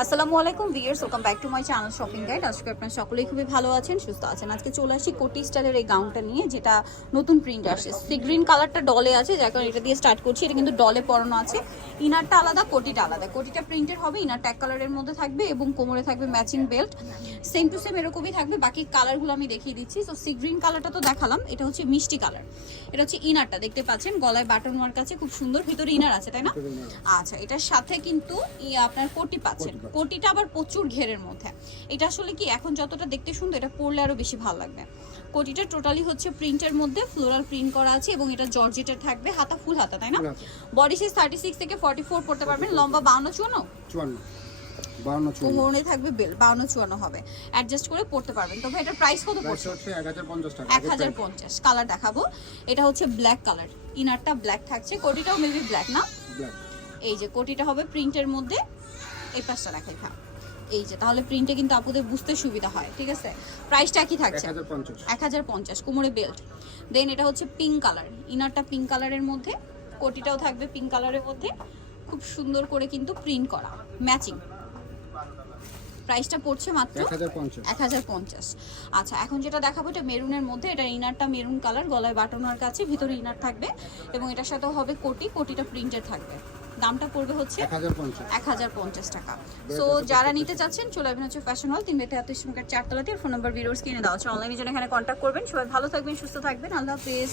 আসসালামু আলাইকুম viewers welcome back to my channel shopping guide. আজকে আপনারা সকলেই খুবই ভালো আছেন সুস্থ আছেন। আজকে চলে আসি কোটি স্টাইলের এই গাউনটা নিয়ে যেটা নতুন প্রিন্ট আসছে। সি গ্রিন কালারটা ডলে আছে যার কারণে এটা দিয়ে স্টার্ট করছি। এটা কিন্তু ডলে পরানো আছে। ইনারটা আলাদা কোটিটা আলাদা। কোটিটা প্রিন্টের হবে ইনার ট্যাগ কালারের মধ্যে থাকবে এবং কোমরে থাকবে matching belt same to same এরকমই থাকবে বাকি কালারগুলো আমি দেখিয়ে দিচ্ছি। তো সি গ্রিন কালারটা তো দেখালাম এটা হচ্ছে মিষ্টি কালার এটা হচ্ছে ইনারটা দেখতে পাচ্ছেন? গলায় বাটন ওয়ার্ক আছে খুব সুন্দর। ভিতরে ইনার আছে তাই না? আচ্ছা এটার সাথে কিন্তু আপনার কোটি পাচ্ছেন। কোটিটা আবার প্রচুর ঘেরের মধ্যে। এটা আসলে কি এখন যতটা দেখতে সুন্দর এটা পরলে আরও বেশি ভালো লাগবে। কোটিটা টোটালি হচ্ছে প্রিন্টের মধ্যে ফ্লোরাল প্রিন্ট করা আছে এবং এটা জর্জেটের থাকবে হাতা ফুল হাতা তাই না? বডি সাইজ থার্টি সিক্স থেকে ফর্টি ফোর পড়তে পারবেন। লম্বা বাউন্ন চুয়ান্ন? চুয়ান্ন। কোমরে থাকবে বেল বাউন্ন চুয়ান্ন হবে। অ্যাডজাস্ট করে পড়তে পারবেন। তবে প্রাইস কত পড়ছে? এক হাজার পঞ্চাশ এক হাজার পঞ্চাশ। কালার দেখাবো। এটা হচ্ছে ব্ল্যাক কালার ইনারটা ব্ল্যাক থাকছে। কোটিটাও মেবি ব্ল্যাক না? এই যে কোটিটা হবে প্রিন্টের মধ্যে। এই পাশটা রাখাই থাক এই যে তাহলে প্রিন্টে কিন্তু আপুদের বুঝতে সুবিধা হয় ঠিক আছে? প্রাইসটা কি থাকছে। এক হাজার পঞ্চাশ। কোমরে বেল্ট দেন এটা হচ্ছে পিঙ্ক কালার ইনারটা পিঙ্ক কালারের মধ্যে কোটিটাও থাকবে পিঙ্ক কালারের মধ্যে। খুব সুন্দর করে কিন্তু প্রিন্ট করা ম্যাচিং প্রাইসটা পড়ছে মাত্র এক হাজার পঞ্চাশ। এক হাজার পঞ্চাশ। আচ্ছা এখন যেটা দেখাবো এটা মেরুনের মধ্যে এটা ইনারটা মেরুন কালার গলায় বাটনার কাছে ভিতরে ইনার থাকবে এবং এটার সাথে হবে কোটি কোটিটা প্রিন্টের থাকবে। দামটা পড়বে হচ্ছে এক হাজার পঞ্চাশ। টাকা। সো যারা নিতে চাচ্ছেন চলে আসবেন হচ্ছে ফ্যাশন হল তিন বেতে হাতের সঙ্গে চারতলাতে ফোন নাম্বার ভিডিওস কিনে দেওয়া হচ্ছে অনলাইনে জন্য এখানে কন্ট্যাক্ট করবেন। সবাই ভালো থাকবেন সুস্থ থাকবেন। আল্লাহ হাফিজ।